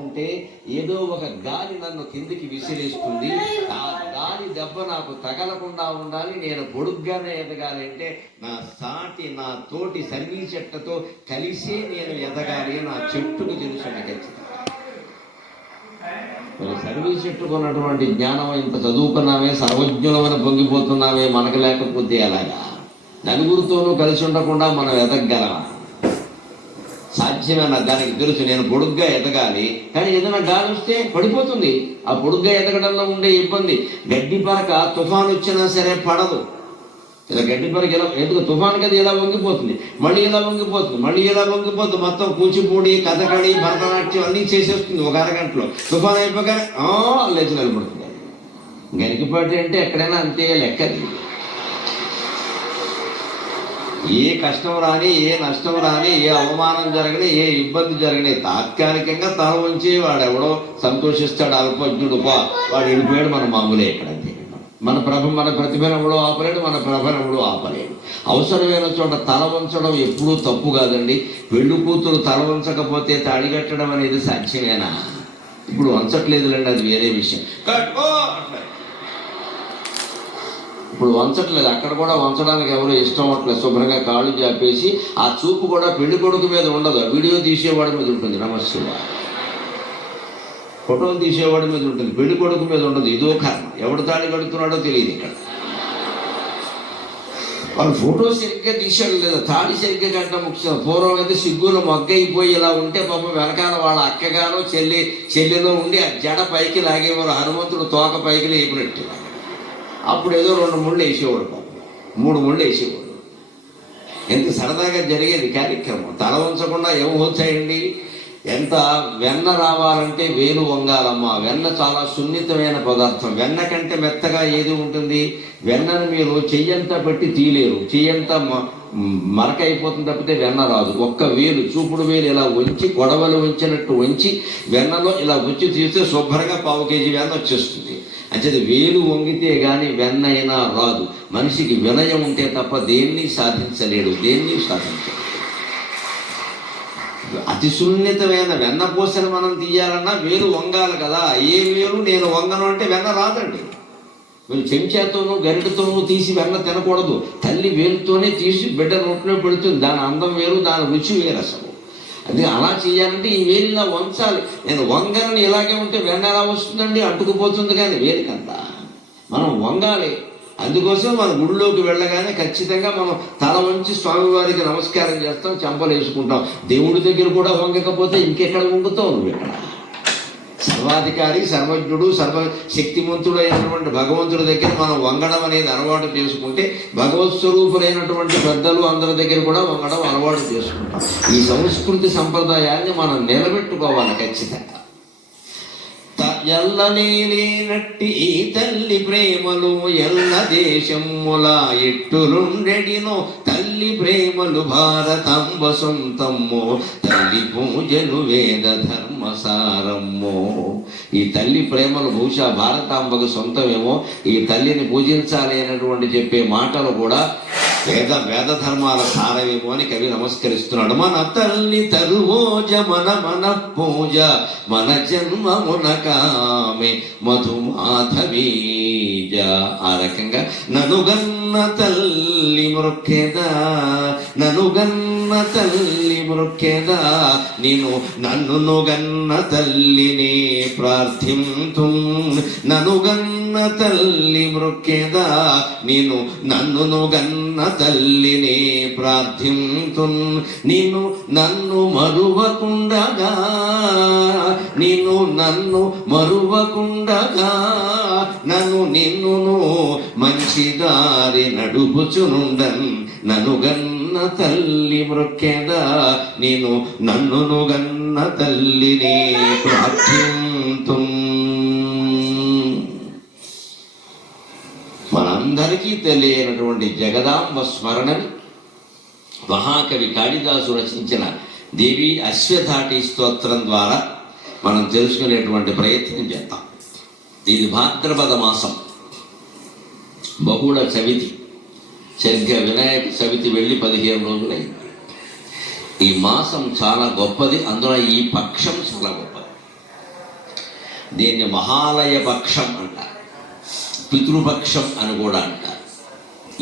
ఉంటే ఏదో ఒక గాలి నన్ను కిందికి విసిరేస్తుంది. ఆ గాలి దెబ్బ నాకు తగలకుండా ఉండాలి, నేను పొడుగ్గానే ఎదగాలి అంటే నా తోటి సర్వీ చెట్టతో కలిసే నేను ఎదగాలి. నా చెట్టుకు తెలుసు ఖచ్చితంగా. మరి సర్వీ చెట్టుకున్నటువంటి జ్ఞానం ఇంత చదువుకున్నామే, సర్వజ్ఞులమని పొంగిపోతున్నామే, మనకు లేకపోతే ఎలాగా? నలుగురితోనూ కలిసి ఉండకుండా మనం ఎదగలమా? సాధ్యమైన దానికి తెలుసు నేను పొడుగ్గా ఎదగాలి, కానీ ఏదైనా గాలి వస్తే పడిపోతుంది. ఆ పొడుగ్గా ఎదగడంలో ఉండే ఇబ్బంది, గడ్డి పరక తుఫాను వచ్చినా సరే పడదు. ఇలా గడ్డి పరక ఎలా ఎందుకు తుఫాను కదా ఇలా వంగిపోతుంది, మళ్ళీ ఇలా వంగిపోతుంది, మళ్ళీ ఇలా వంగిపోతుంది. మొత్తం కూచిపూడి, కథకళి, భరతనాట్యం అన్నీ చేసేస్తుంది ఒక అరగంటలో. తుఫాను అయిపోగానే లేచి నిలబడుతుంది. గరికిపాటి అంటే ఎక్కడైనా అంతే లెక్కది. ఏ కష్టం రాని, ఏ నష్టం రాని, ఏ అవమానం జరగని, ఏ ఇబ్బంది జరగని, తాత్కాలికంగా తల ఉంచి వాడెవడో సంతోషిస్తాడు, అల్పజ్ఞుడు వాడు వెళ్ళిపోయాడు, మన మామూలే. ఎక్కడంతే మన ప్రతిభను ఎవడో ఆపలేడు, మన ప్రభను ఎవడో ఆపలేడు. అవసరమైన చోట తల వంచడం ఎప్పుడూ తప్పు కాదండి. పెళ్లి కూతురు తల వంచకపోతే తాడిగట్టడం అనేది సాధ్యమేనా? ఇప్పుడు వంచట్లేదులేండి, అది వేరే విషయం. ఇప్పుడు వంచట్లేదు, అక్కడ కూడా వంచడానికి ఎవరు ఇష్టం అట్లేదు. శుభ్రంగా కాళ్ళు చాపేసి ఆ చూపు కూడా పెళ్లి కొడుకు మీద ఉండదు, వీడియో తీసేవాడి మీద ఉంటుంది. నమస్తే ఫోటోలు తీసేవాడి మీద ఉంటుంది, పెళ్లి కొడుకు మీద ఉండదు. ఇదో కర్మ, ఎవడు తాళి కడుతున్నాడో తెలియదు. ఇక్కడ వాళ్ళు ఫోటో సరిగ్గా తీసాడు లేదా తాళి సరిగ్గా కట్టడం ముఖ్యం. పూర్వం అయితే సిగ్గులో మొగ్గైపోయి ఇలా ఉంటే పాపం వెనకాల వాళ్ళ అక్కగానో చెల్లెలో ఉండి ఆ జడ పైకి లాగేవారు, హనుమంతుడు తోక పైకి లేపినట్టు. అప్పుడు ఏదో 2 ముళ్ళు వేసేవాడు, పాపం 3 ముళ్ళు వేసేవాడు. ఎంత సరదాగా జరిగేది కార్యక్రమం. తల ఉంచకుండా ఏమవుతాయండి? ఎంత వెన్న రావాలంటే వేలు వంగాలమ్మ. వెన్న చాలా సున్నితమైన పదార్థం. వెన్న కంటే మెత్తగా ఏది ఉంటుంది? వెన్నను మీరు చెయ్యంతా పెట్టి తీయలేరు, చెయ్యంతా మరక అయిపోతుంది తప్పితే వెన్న రాదు. ఒక్క వేలు, చూపుడు వేలు ఇలా వంచి, గొడవలు వంచినట్టు వంచి వెన్నలో ఇలా వచ్చి తీస్తే శుభ్రంగా 1/4 కేజీ వెన్న వచ్చేస్తుంది. అంటే వేలు వంగితే కానీ వెన్న అయినా రాదు. మనిషికి వినయం ఉంటే తప్ప దేన్ని సాధించలేడు, దేన్ని సాధించలేడు. అతి సున్నితమైన వెన్న పూసని మనం తీయాలన్నా వేలు వంగాలి కదా. ఏ వేలు నేను వంగను అంటే వెన్న రాదండి. మీరు చెంచాతోనూ గరిటతోనూ తీసి వెన్న తినకూడదు. తల్లి వేలుతోనే తీసి బిడ్డ నోట్లో పెడుతుంది. దాని అందం వేరు, దాని రుచి వేరు అసలు. అది అలా చేయాలంటే ఈ వేలిలా వంచాలి. నేను వంగనని ఇలాగే ఉంటే వెన్న ఎలా వస్తుందండి? అంటుకుపోతుంది. కానీ వేలికంతా మనం వంగాలి. అందుకోసం మనం గుడిలోకి వెళ్ళగానే ఖచ్చితంగా మనం తల వంచి స్వామివారికి నమస్కారం చేస్తాం, చెంపలు వేసుకుంటాం. దేవుడి దగ్గర కూడా వంగకపోతే ఇంకెక్కడ వంగుతావు నువ్వు? ఇక్కడ సర్వాధికారి, సర్వజ్ఞుడు, సర్వశక్తిమంతుడు అయినటువంటి భగవంతుడి దగ్గర మనం వంగడం అనేది అలవాటు చేసుకుంటే భగవత్ స్వరూపులైనటువంటి పెద్దలు అందరి దగ్గర కూడా వంగడం అలవాటు చేసుకుంటాం. ఈ సంస్కృతి సంప్రదాయాన్ని మనం నిలబెట్టుకోవాలి ఖచ్చితంగా. ఎల్లనేనట్టి ఈ తల్లి ప్రేమలు ఎల్ల దేశముల ఎట్టులుండెడినో తల్లి ప్రేమలు భారతంబ సొంతమ్మో తల్లి పూజలు వేద ధర్మసారమ్మో. ఈ తల్లి ప్రేమలు బహుశా భారతాంబకు సొంతమేమో. ఈ తల్లిని పూజించాలి అనేటువంటి చెప్పే మాటలు కూడా వేద ధర్మాల సారమేమో అని కవి నమస్కరిస్తున్నాడు. మన తల్లి తరువోజ మన పూజ మన జన్మమునకామె మధుమాధవీజ. ఆ రకంగా ననుగన్న తల్లి మృక్కెదా, ననుగన్న తల్లి మృక్కెదా, నన్ను గన్న తల్లినే ప్రార్థింతు. ననుగన్న తల్లి మృక్కెదా, నన్ను గన్న తల్లినే ప్రార్థింతు. నన్ను మరువకుండగా, నన్ను మరువకుండగా, నిన్ను మంచి దారి నడుపుచునుండన్. ననుగన్న తల్లి మృక్కెదా, నన్ను గన్న తల్లినే ప్రార్థింతు. మనందరికీ తెలియనటువంటి జగదాంబ స్మరణని మహాకవి కాళిదాసు రచించిన దేవి అశ్వధాటి స్తోత్రం ద్వారా మనం తెలుసుకునేటువంటి ప్రయత్నం చేద్దాం. ఇది భాద్రపద మాసం, బహుళ చవితి. సరిగ్గా వినాయక చవితి వెళ్ళి 15 రోజులైంది. ఈ మాసం చాలా గొప్పది, అందులో ఈ పక్షం చాలా గొప్పది. దీన్ని మహాలయ పక్షం అంటారు, పితృపక్షం అని కూడా అంటారు.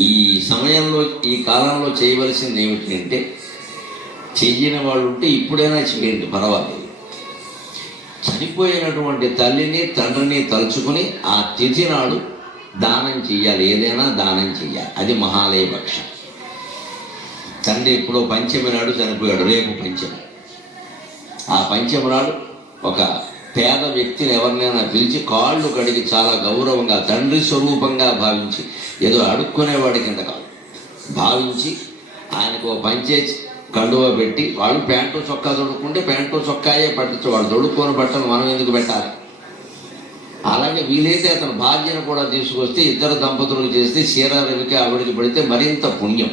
ఈ సమయంలో ఈ కాలంలో చేయవలసింది ఏమిటంటే, చెయ్యని వాళ్ళు ఉంటే ఇప్పుడైనా చేయండి, పర్వాలేదు. చనిపోయినటువంటి తల్లిని తండ్రిని తలుచుకుని ఆ తిథి నాడు దానం చెయ్యాలి, ఏదైనా దానం చెయ్యాలి. అది మహాలయ పక్షం. తండ్రి ఎప్పుడో పంచమి నాడు చనిపోయాడు, రేపు పంచమి. ఆ పంచమి నాడు ఒక పేద వ్యక్తిని ఎవరినైనా పిలిచి కాళ్ళు కడిగి చాలా గౌరవంగా తండ్రి స్వరూపంగా భావించి, ఏదో అడుక్కునేవాడి కింద కాదు భావించి ఆయనకు పంచే కండువ పెట్టి, వాళ్ళు ప్యాంటు చొక్కా తొడుక్కుంటే ప్యాంటు చొక్కాయే పట్టచ్చు, వాళ్ళు తొడుక్కొని బట్టలు మనం ఎందుకు పెట్టాలి? అలాగే వీలైతే అతను భార్యను కూడా తీసుకొస్తే ఇద్దరు దంపతులకు చేస్తే క్షీరారవికి ఆవిడికి పడితే మరింత పుణ్యం.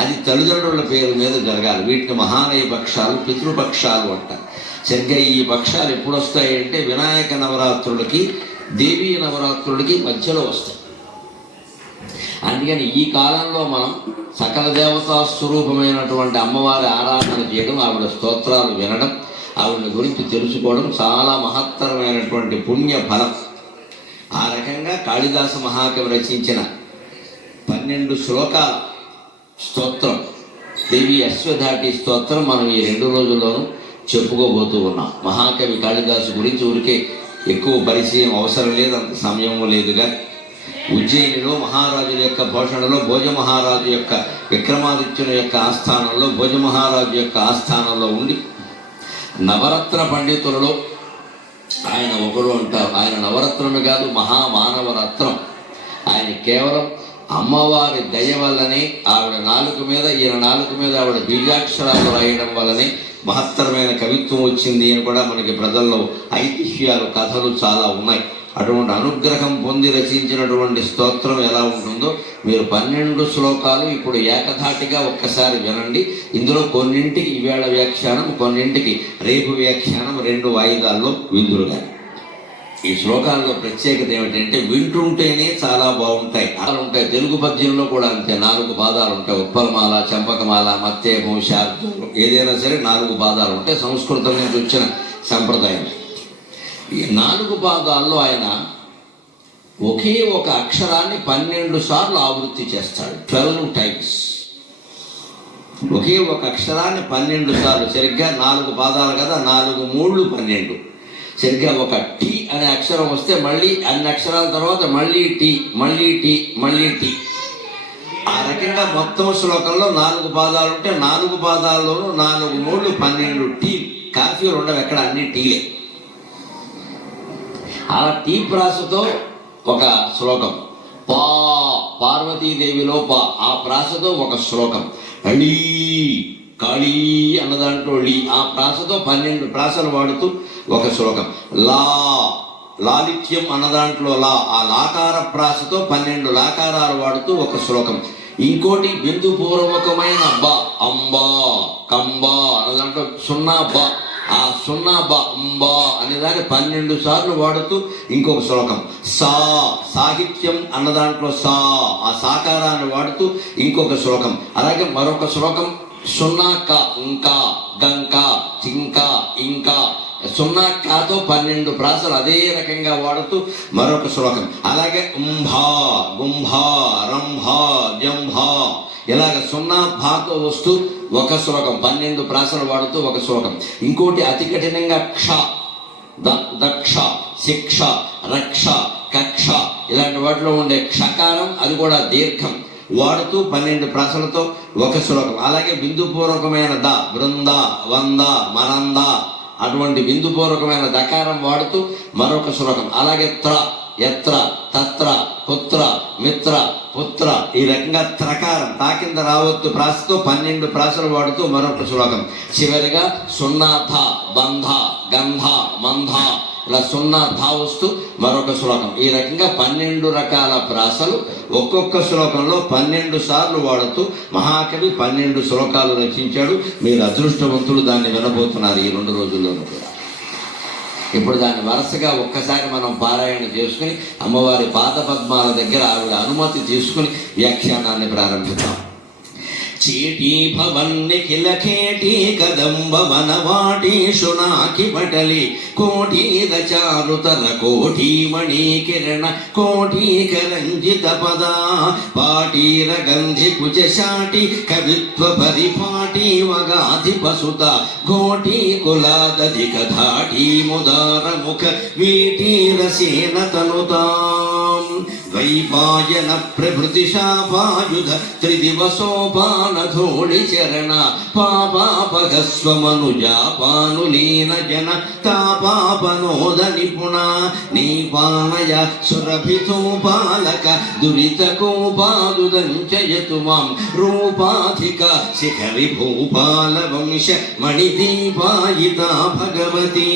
అది తల్లిదండ్రుల పేరు మీద జరగాలి. వీటిని మహాలయ పక్షాలు, పితృపక్షాలు అంటారు. సరిగ్గా ఈ పక్షాలు ఎప్పుడు వస్తాయి అంటే వినాయక నవరాత్రులకి, దేవీ నవరాత్రులకి మధ్యలో వస్తాయి. అందుకని ఈ కాలంలో మనం సకల దేవతా స్వరూపమైనటువంటి అమ్మవారి ఆరాధన చేయడం, ఆవిడ స్తోత్రాలు వినడం, ఆవిడ గురించి తెలుసుకోవడం చాలా మహత్తరమైనటువంటి పుణ్య ఫలం. ఆ రకంగా కాళిదాస మహాకవి రచించిన 12 శ్లోకాల స్తోత్రం, దేవి అశ్వధాటి స్తోత్రం మనం ఈ 2 రోజుల్లోనూ చెప్పుకోబోతూ ఉన్నాం. మహాకవి కాళిదాసు గురించి ఊరికే ఎక్కువ పరిచయం అవసరం లేదు, అంత సమయం లేదుగా. ఉజ్జయినిలో మహారాజుల యొక్క పోషణలో భోజ మహారాజు యొక్క విక్రమాదిత్యుని యొక్క ఆస్థానంలో, భోజ మహారాజు యొక్క ఆస్థానంలో ఉండి నవరత్న పండితులలో ఆయన ఒకడు అంటారు. ఆయన నవరత్నమే కాదు, మహామానవరత్నం. ఆయన కేవలం అమ్మవారి దయ వల్లనే, ఆవిడ నాలుక మీద, ఈయన నాలుక మీద ఆవిడ బీజాక్షరాలు రాయడం వల్లనే మహత్తరమైన కవిత్వం వచ్చింది అని కూడా మనకి ప్రజల్లో ఐతిహ్యాలు, కథలు చాలా ఉన్నాయి. అటువంటి అనుగ్రహం పొంది రచించినటువంటి స్తోత్రం ఎలా ఉంటుందో మీరు 12 శ్లోకాలు ఇప్పుడు ఏకధాటిగా ఒక్కసారి వినండి. ఇందులో కొన్నింటికి ఈవేళ వ్యాఖ్యానం, కొన్నింటికి రేపు వ్యాఖ్యానం, 2 వాయిదాల్లో విందురుగా. ఈ శ్లోకాల్లో ప్రత్యేకత ఏమిటంటే వింటుంటేనే చాలా బాగుంటాయి. ఉంటాయి తెలుగు పద్యంలో కూడా అంతే, 4 పాదాలు ఉంటాయి. ఉత్పలమాల, చంపకమాల, మత్తేకం, శాబ్దం, ఏదైనా సరే 4 పాదాలు ఉంటాయి. సంస్కృతం నుంచి వచ్చిన సంప్రదాయం. ఈ 4 పాదాల్లో ఆయన ఒకే ఒక అక్షరాన్ని 12 సార్లు ఆవృత్తి చేస్తాడు. 12 టైమ్స్ ఒకే ఒక అక్షరాన్ని 12 సార్లు. సరిగ్గా 4 పాదాలు కదా, 4 3 12. సరిగ్గా ఒక టీ అనే అక్షరం వస్తే మళ్ళీ అన్ని అక్షరాల తర్వాత మళ్ళీ టీ, మళ్ళీ టీ, మళ్ళీ టీ. ఆ రకంగా మొత్తం శ్లోకంలో 4 పాదాలు ఉంటే 4 పాదాల్లోనూ 4 3 12 టీ. కాఫీలు ఉండవు ఎక్కడ, అన్ని టీలే. అలా టీ ప్రాసతో ఒక శ్లోకం. పా, పార్వతీదేవిలో పా, ఆ ప్రాసతో ఒక శ్లోకం. అళీ, కాళీ అన్నదాంట్లో ళీ, ఆ ప్రాసతో 12 ప్రాసలు వాడుతూ ఒక శ్లోకం. లా, లాలిత్యం అన్నదాంట్లో లా, ఆ లాకార ప్రాసతో 12 లాకారాలు వాడుతూ ఒక శ్లోకం. ఇంకోటి బిందుపూర్వకమైన బ, అంబా, కంబా అన్నదాంట్లో 0 బ, ఆ 0 బ, అంబా అనేదాన్ని 12 సార్లు వాడుతూ ఇంకొక శ్లోకం. సా, సాహిత్యం అన్నదాంట్లో సా, ఆ సాకారాన్ని వాడుతూ ఇంకొక శ్లోకం. అలాగే మరొక శ్లోకం 0 క, ఇంకా, గంకా, చింకా, ఇంకా, 0 కాతో 12 ప్రాసలు అదే రకంగా వాడుతూ మరొక శ్లోకం. అలాగే ఉంభా, గుంభా, రంభా, జంభా, ఇలాగ 0 భాతో వస్తూ ఒక శ్లోకం. 12 ప్రాసలు వాడుతూ ఒక శ్లోకం. ఇంకోటి అతి కఠినంగా క్ష, దక్ష, శిక్ష, రక్ష, కక్ష, ఇలాంటి వాటిలో ఉండే క్షకారం, అది కూడా దీర్ఘం వాడుతూ 12 ప్రాసలతో ఒక శ్లోకం. అలాగే బిందుపూర్వకమైన ద, బృంద, వంద, మరంద, అటువంటి బిందుపూర్వకమైన దకారం వాడుతూ మరొక శ్లోకం. అలాగే త్ర, యత్ర, తత్ర, పుత్ర, మిత్ర, పుత్ర, ఈ రకంగా త్రకారం, తా కింద రావత్తు ప్రాసతో 12 ప్రాసలు వాడుతూ మరొక శ్లోకం. చివరిగా 0 ధ, బంధ, గంధ, మంధ, ఇలా 0 ధ వస్తూ మరొక శ్లోకం. ఈ రకంగా 12 రకాల ప్రాసలు ఒక్కొక్క శ్లోకంలో 12 సార్లు వాడుతూ మహాకవి 12 శ్లోకాలు రచించాడు. మీరు అదృష్టవంతులు, దాన్ని వినబోతున్నారు ఈ 2 రోజుల్లోనూ కూడా. ఇప్పుడు దాన్ని వరుసగా ఒక్కసారి మనం పారాయణ చేసుకుని అమ్మవారి పాద పద్మాల దగ్గర ఆవిడ అనుమతి తీసుకుని వ్యాఖ్యానాన్ని ప్రారంభిద్దాం. చీటీ భవన్నిఖిల ఖేటీ కదంబ వనవాటీ శునాకి పటలి కోటీర చారుతర కోటీమణి కిరణ కోటీకరంజిత పదా పాటీర గంధి కుచశాటి కవిత్వ పరిపాటి వగాధి పసుత ఘోటీ కులాదధిక ధాటీ ముదార ముఖ వీటీరసేన తనుతాం ద్వైపాయన ప్రభృతి శాపాయుధ త్రిదివసోపానధూళి చరణ పాపాపగస్వమనుజాపానులీన జన తాపాపనోద నిపుణ నీపానయ సురభితోపాలక దురిత కోపాదుదంచయతు మాం రూపాధిక శిఖరి భూపాల వంశ మణిదీపాయిత భగవతి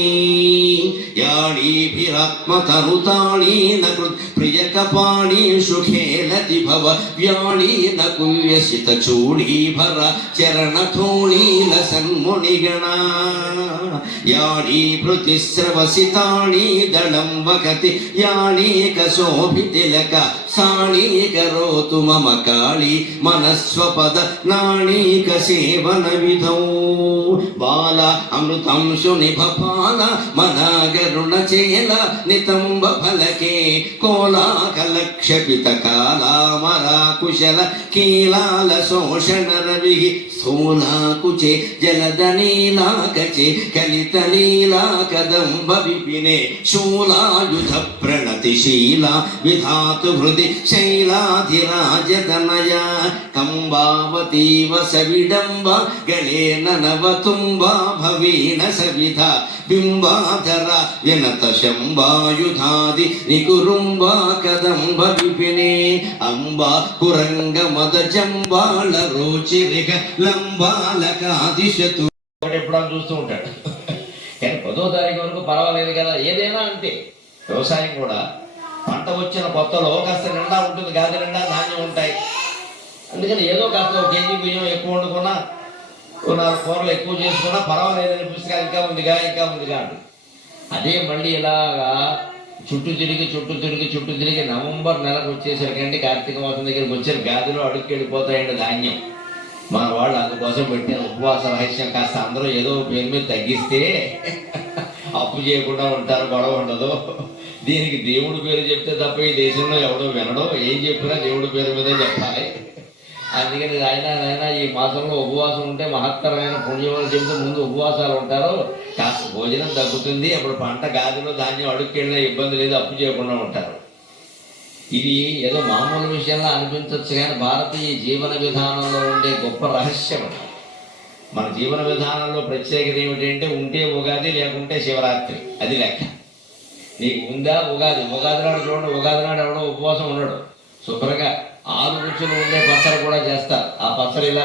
యాళీభిరాత్మతనుతాళీన కృత్ ప్రియకపాణీషు ఖేలతి భవ వ్యాళీన కుల్యసిత చూళీభర చరణథోళీల సన్మునిగణ యాళీభృతిస్రవసితాళీ దళం వకతి యాళీక శోభితిలక సాళీకరోతు మమ కాళీ మనస్వపద నాళీక సేవన విధౌ బాల అమృతంశు నిభపాల మనాగరుణ చేల నితంబ ఫలకే కోలాకలక్షపిత కాలామరా కుశల కీలాల శోషణ రవి స్థూలాకుచే జలదనీలాకచే కలిత లీలా కదంబ విపినే శూలాయుధ ప్రణతిశీల విధాతు హృది శైలాధిరాజతనయ కంబావతీవ సవిడంబ గళేన నవతుంబా భవీన సవిధ బింబాధర వినత శంబాయుధాది నికురుంబా కదంబ విపినే అంబా కురంగ మద జంబాళ రోచిరిక లంబాలకాదిశతు ఎప్పుడని చూస్తూ ఉంటాడు. కానీ 10వ తారీఖు వరకు పర్వాలేదు కదా, ఏదైనా అంతే. వ్యవసాయం కూడా పంట వచ్చిన కొత్తలో కాస్త నిండా ఉంటుంది, గాది నిండా ధాన్యం ఉంటాయి. అందుకని ఏదో కాస్త 1 కేజీ బియ్యం ఎక్కువ వండుకున్నా, 4 కూరలు ఎక్కువ చేసుకున్నా పర్వాలేదు అనిపిస్తుంది. ఇంకా ఉందిగా అంటుంది. అదే మళ్ళీ ఇలాగా చుట్టూ తిరిగి నవంబర్ నెలకు వచ్చేసరికండి, కార్తీక మాసం దగ్గరికి వచ్చారు, గాదిలో అడుక్కి వెళ్ళిపోతాయండి ధాన్యం. మన వాళ్ళు అందుకోసం పెట్టిన ఉపవాస రహస్యం కాస్త అందరూ ఏదో పేరు మీద తగ్గిస్తే అప్పు చేయకుండా ఉంటారు, గొడవ ఉండదు. దీనికి దేవుడి పేరు చెప్తే తప్ప ఈ దేశంలో ఎవడో వినడో, ఏం చెప్పినా దేవుడి పేరు మీదే చెప్పాలి. అందుకని ఆయన ఈ మాసంలో ఉపవాసం ఉంటే మహత్తరమైన పుణ్యములు చెబుతూ ముందు ఉపవాసాలు ఉంటారు, కాస్త భోజనం తగ్గుతుంది, అప్పుడు పంట గాదిలో ధాన్యం అడుక్కెళ్ళినా ఇబ్బంది లేదు, అప్పు చేయకుండా ఉంటారు. ఇది ఏదో మామూలు విషయంలో అనిపించవచ్చు, కానీ భారతీయ జీవన విధానంలో ఉండే గొప్ప రహస్యం. మన జీవన విధానంలో ప్రత్యేకత ఏమిటంటే ఉంటే ఉగాది, లేకుంటే శివరాత్రి, అది లెక్క. నీకు ఉందా ఉగాది నాడు చూడండి, ఉగాది నాడు ఎవడో ఉపవాసం ఉండడు, శుభ్రంగా 6 రుచులు ఉండే పచ్చడి కూడా చేస్తారు. ఆ పచ్చడి ఇలా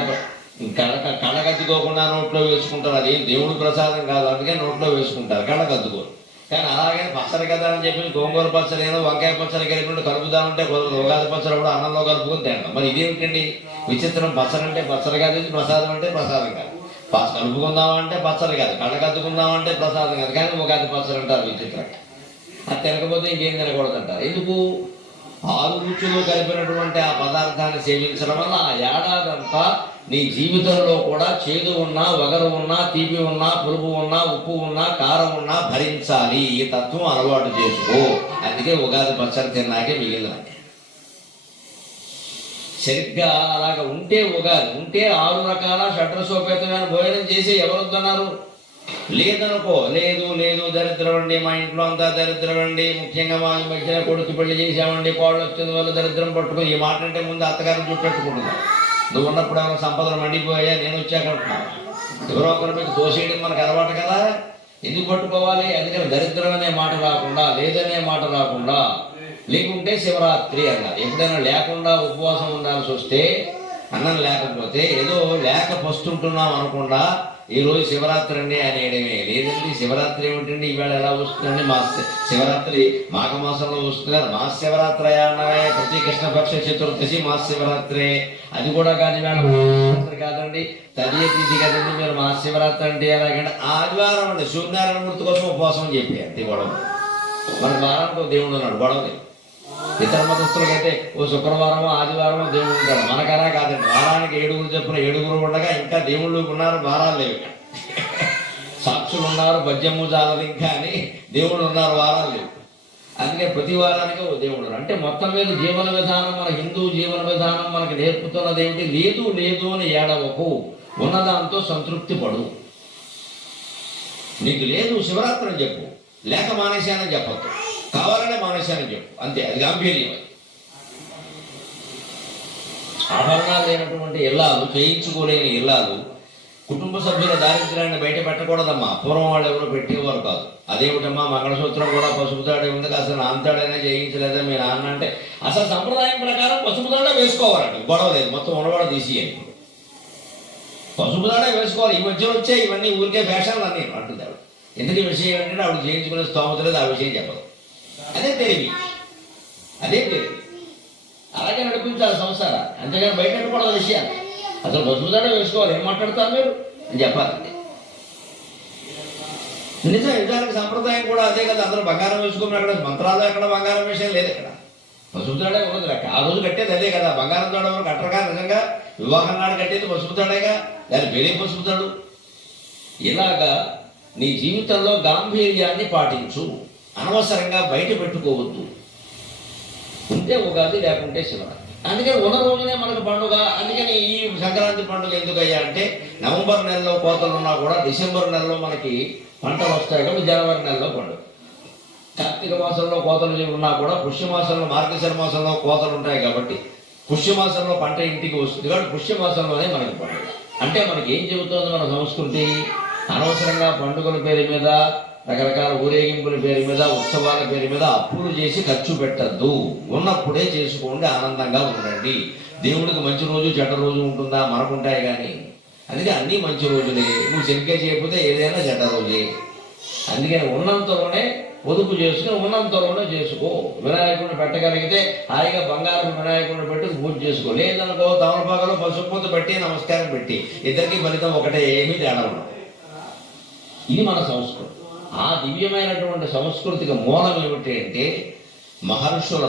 కళ్ళకద్దుకోకుండా నోట్లో వేసుకుంటారు. అది దేవుడి ప్రసాదం కాదు, అందుకే నోట్లో వేసుకుంటారు, కళ్ళకద్దుకోరు. కానీ అలాగే పచ్చడి కదా అని చెప్పి గోంగూర పచ్చడి ఏదో వంకాయ పచ్చడి కలిపి కలుపుదామంటే ఉగాది పచ్చడి కూడా అన్నంలో కలుపుకొని తింటాం. మరి ఇదేమిటండి విచిత్రం? పచ్చడి అంటే పచ్చడి కాదు, ప్రసాదం అంటే ప్రసాదం కాదు. కలుపుకుందామంటే పచ్చడి కాదు, కళ్ళకద్దుకుందామంటే ప్రసాదం కాదు, కానీ ఉగాది పచ్చడి అంటారు విచిత్రంగా. అది తినకపోతే ఇంకేం తినకూడదు అంటారు. ఎందుకు? 6 రుచులు కలిపినటువంటి ఆ పదార్థాన్ని సేవించడం వల్ల ఆ ఏడాదంతా నీ జీవితంలో కూడా చేదు ఉన్నా, వగరు ఉన్నా, తీపి ఉన్నా, పులుపు ఉన్నా, ఉప్పు ఉన్నా, కారం ఉన్నా భరించాలి. ఈ తత్వం అలవాటు చేసుకో. అందుకే ఉగాది పచ్చడి తిన్నాకే మిగిలిన సరిగ్గా అలాగ ఉంటే ఉగాది ఉంటే 6 రకాల షడ్రసోపేతమైన భోజనం చేసి ఎవరొద్దన్నారు? లేదనుకో, లేదు దరిద్రం అండి, మా ఇంట్లో అంతా దరిద్రం అండి, ముఖ్యంగా మా మధ్యన కొడుకు పెళ్లి చేసామండి, కోళ్ళు వచ్చింది వల్ల దరిద్రం పట్టుకుని, ఈ మాట అంటే ముందు అత్తగారిని చుట్టట్టుకుంటున్నావు. నువ్వు ఉన్నప్పుడు ఏమైనా సంపదలు మండిపోయా, నేను వచ్చాక అంటున్నాను. ఎవరో ఒకరి మీకు తోసేయడం మనకు అలవాటు కదా, ఎందుకు పట్టుకోవాలి? అందుకని దరిద్రం అనే మాట రాకుండా, లేదనే మాట రాకుండా, లేకుంటే శివరాత్రి అన్నారు. ఎప్పుడైనా లేకుండా ఉపవాసం ఉండాల్సి వస్తే, అన్నం లేకపోతే ఏదో లేక పస్తుంటున్నాం అనకుండా ఈరోజు శివరాత్రి అండి అనేయడమే. లేదండి శివరాత్రి ఏమిటండి, ఈవేళ ఎలా వస్తుందండి? శివరాత్రి మాఘమాసంలో వస్తుంది కదా, శివరాత్రి అన్నవే, ప్రతి కృష్ణపక్ష చతుర్దశి శివరాత్రి. అది కూడా కాదు, శివరాత్రి కాదండి, తదియ తిథి కదండి, మీరు శివరాత్రి అంటే ఎలాగంటే ఆదివారం అండి, సూర్యనారాయణ మూర్తి కోసం ఉపవాసం చెప్పి అంతే గొడవ. మన వారానికి దేవుడు ఉన్నాడు, గొడవది. ఇతర మతస్థులకైతే ఓ శుక్రవారమో ఆదివారమో దేవుడు ఉంటాడు. మనకన్నా కాదండి, వారానికి 7 చెప్పున 7 ఉండగా ఇంకా దేవుళ్ళు ఉన్నారు, వారాలు లేవు. సాక్షులు ఉన్నారు, పద్యము జాలది ఇంకా అని దేవుళ్ళు ఉన్నారు, వారాలు లేవు. అందుకే ప్రతి వారానికి ఓ దేవుడు. అంటే మొత్తం మీద జీవన విధానం, మన హిందూ జీవన విధానం మనకి నేర్పుతున్నది ఏమిటి? లేదు లేదు అని ఏడవకు, ఉన్నదాంతో సంతృప్తి పడు. నీకు లేదు శివరాత్రి అని చెప్పు, లేక మానేశానని చెప్పద్దు, కావాలనే మానేశానని చెప్పు, అంతే. అది గాంభీర్యం. ఆభరణాలు లేనటువంటి ఇల్లాలు, చేయించుకోలేని ఇల్లాలు కుటుంబ సభ్యుల దారిద్ర్యాన్ని బయట పెట్టకూడదమ్మా. పూర్వం వాళ్ళు ఎవరు పెట్టేవారు కాదు. అదేమిటమ్మా మంగళసూత్రం కూడా పసుపు తాడే ఉంది, అసలు నాన్నతాడైనా చేయించలేదా మీ నాన్న అంటే, అసలు సంప్రదాయం ప్రకారం పసుపు తాడే వేసుకోవాలండి, గొడవ లేదు. మొత్తం ఉండగొడ తీసియండి, పసుపు తాడే వేసుకోవాలి. ఈ మధ్యలో వచ్చే ఇవన్నీ ఊరికే వేషాలు అన్నీ అంటుంది ఆవిడ. ఎందుకు విషయం ఏంటంటే ఆవిడ చేయించుకునే స్తోమత లేదు, ఆ విషయం చెప్పదు. అదే తెలివి, అదే తెలివి. అలాగే నడిపించాలి సంసారాన్ని, అంతేగాని బయట పెట్టకూడదు విషయాన్ని. అసలు పసుపు తాడే వేసుకోవాలి, ఏం మాట్లాడతారు మీరు అని చెప్పాలండి. నిజానికి సంప్రదాయం కూడా అదే కదా. అందరూ బంగారం వేసుకుని అక్కడ మంత్రాలు ఎక్కడ బంగారం విషయం లేదు. ఇక్కడ పసుపు తాడే ఉన్నది లెక్క. ఆ రోజు కట్టేది అదే కదా. బంగారం తాడు ఎవరు కట్టరుగా, నిజంగా వివాహం నాడు కట్టేది పసుపు తాడేగా, దాని పేరే పసుపు తాడు. ఇలాగా నీ జీవితంలో గాంభీర్యాన్ని పాటించు, అనవసరంగా బయట పెట్టుకోవద్దు. ఉంటే ఉగాది, లేకుంటే శివరాత్రి. అందుకని ఉన్న రోజునే మనకు పండుగ. అందుకని ఈ సంక్రాంతి పండుగ ఎందుకయ్యా అంటే, నవంబర్ నెలలో కోతలు ఉన్నా కూడా డిసెంబర్ నెలలో మనకి పంటలు వస్తాయి కాబట్టి జనవరి నెలలో పండుగ. కార్తీక మాసంలో కోతలు ఉన్నా కూడా పుష్యమాసంలో, మార్గశిర మాసంలో కోతలు ఉంటాయి కాబట్టి పుష్యమాసంలో పంట ఇంటికి వస్తుంది కాబట్టి పుష్యమాసంలోనే మనకి పండుగ. అంటే మనకి ఏం చెబుతోంది మన సంస్కృతి? అనవసరంగా పండుగల పేరు మీద, రకరకాల ఊరేగింపుల పేరు మీద, ఉత్సవాల పేరు మీద అప్పులు చేసి ఖర్చు పెట్టద్దు. ఉన్నప్పుడే చేసుకోండి, ఆనందంగా ఉండండి. దేవుడికి మంచి రోజు చెడ్డ రోజు ఉంటుందా? మనకుంటాయి కానీ. అందుకే అన్నీ మంచి రోజులే. నువ్వు సరిగ్గా చేయకపోతే ఏదైనా చెడ్డ రోజే. అందుకని ఉన్నంతలోనే పొదుపు చేసుకుని ఉన్నంతలోనే చేసుకో. వినాయకుడిని పెట్టగలిగితే హాయిగా బంగారం వినాయకుడిని పెట్టి పూజ చేసుకో. లేదనుకో తమలపాకలో పసుపు పెట్టి నమస్కారం పెట్టి, ఇద్దరికి ఫలితం ఒకటే, ఏమీ తేడా ఉండదు. ఇది మన సంస్కృతి. ఆ దివ్యమైనటువంటి సంస్కృతికి మూలం ఏమిటి అంటే మహర్షుల